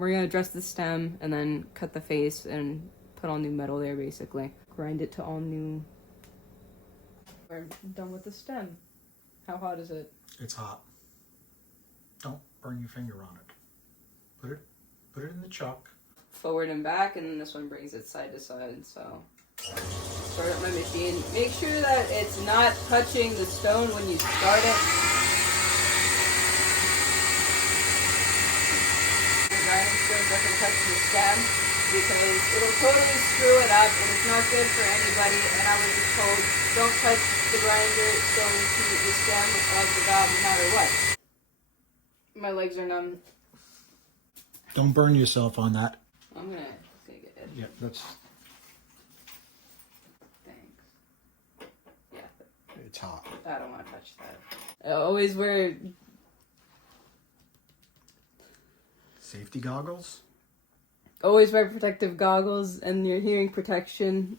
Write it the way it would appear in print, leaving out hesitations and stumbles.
we're gonna dress the stem and then cut the face and put all new metal there, basically. Grind it to all new. We're done with the stem. How hot is it? It's hot. Don't burn your finger on it. Put it in the chuck. Forward and back, and then this one brings it side to side, so. Start up my machine. Make sure that it's not touching the stone when you start it. The grinding stone doesn't touch the stem because it'll totally screw it up and it's not good for anybody. And I was just told, don't touch the grinder stone to the stem of the knob no matter what. My legs are numb. Don't burn yourself on that. I'm gonna take it. Yeah, that's. Thanks. Yeah. It's hot. I don't want to touch that. I always wear Safety goggles? protective goggles and your hearing protection